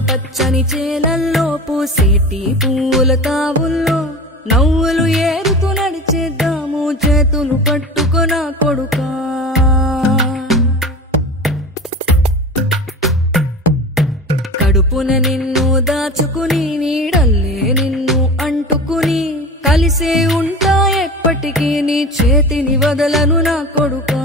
పచ్చని చేలల్లో పూసేటి పూల తావుల్లో నవ్వులు ఏరుతూ నడిచేద్దాము చేతులు పట్టుకొన కొడుకా కడుపున నిన్ను దాచుకుని నీడల్లే నిన్ను అంటుకుని కలిసే ఉంటా ఎప్పటికీ నీ చేతిని వదలను నా కొడుకా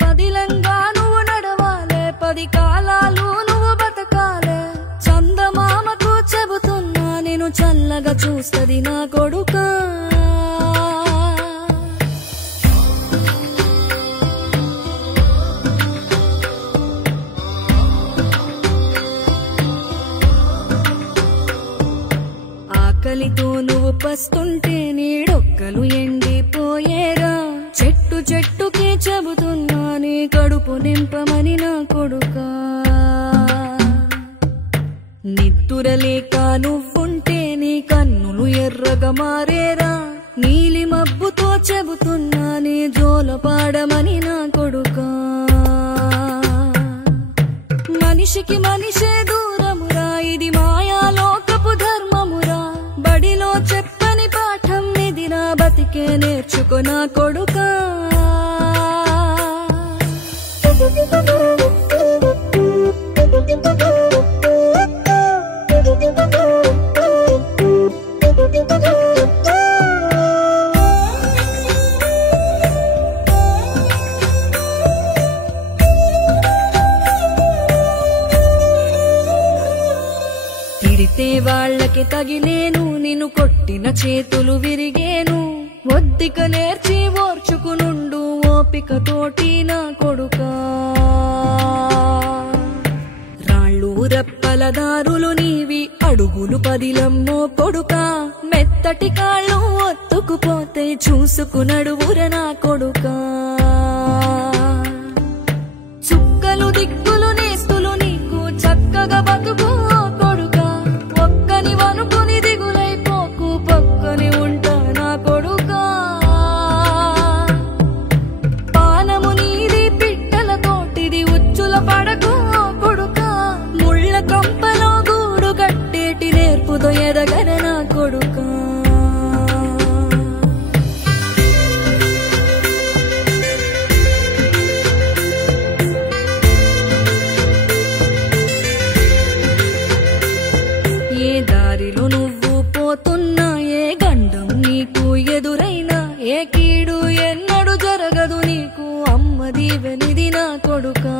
పదిలంగా నువ్వు నడవాలే 10 కాలాలు నువ్వు బతకాలే చందమామకు చెబుతున్నా నేను చల్లగా చూస్తది నా కొడుకా ఆకలితో నువ్వు పస్తుంటే నీడొక్కలు ఎండిపోయేరా చెట్టు చెట్టుకే చెబుతున్నా నీ కడుపు నింపమని నా కొడుకా నిద్దురలేక నువ్వుంటే నీ కన్నులు ఎర్రగా మారేరా నీలి మబ్బుతో చెబుతున్నా నీ జోల పాడమని నా కొడుకా మనిషికి మనిషే దూరమురా ఇది మాయాలోకపు ధర్మమురా బడిలో చెప్పని పాఠం ఇదిరా బతికే నేర్చుకో నా కొడుకా తిడితే వాళ్ళకి తగిలేను నిన్ను కొట్టిన చేతులు విరిగేను ఒద్దిక నేర్చి ఓర్చుకునుండు ఓపిక తోటి నా కొడుకా రాళ్ళు రప్పల దారులు నీవి అడుగులు పదిలమ్మో కొడుకా మెత్తటి కాళ్ళు ఒత్తుకుపోతే చూసుకునడువుర నా కొడుకా చుక్కలు దిక్కులు నేస్తులు నీకు చక్కగా బతుకు కొడుకా ఒక్కని వనుకుని దిగులైపోకు పక్కని ఉంటా నా కొడుకా పానము నీది పిట్టల తోటిది ఉచ్చుల పడకు కొడుకా ముళ్ళ కంపలో గూడు కట్టేటి నేర్పుతో ఎదగర నా కొడుకా ఏ దారిలో నువ్వు పోతున్నా ఏ గండం నీకు ఎదురైనా ఏ కీడు ఎన్నడు జరగదు నీకు అమ్మ దీవెనిది నా కొడుకా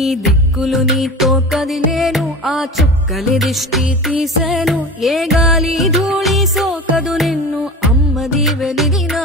ఈ దిక్కులు నీతో కదిలేను ఆ చుక్కలి దిష్టి తీసేను ఏ గాలి ధూళి సోకదు నిన్ను అమ్మ దీవెనిది నా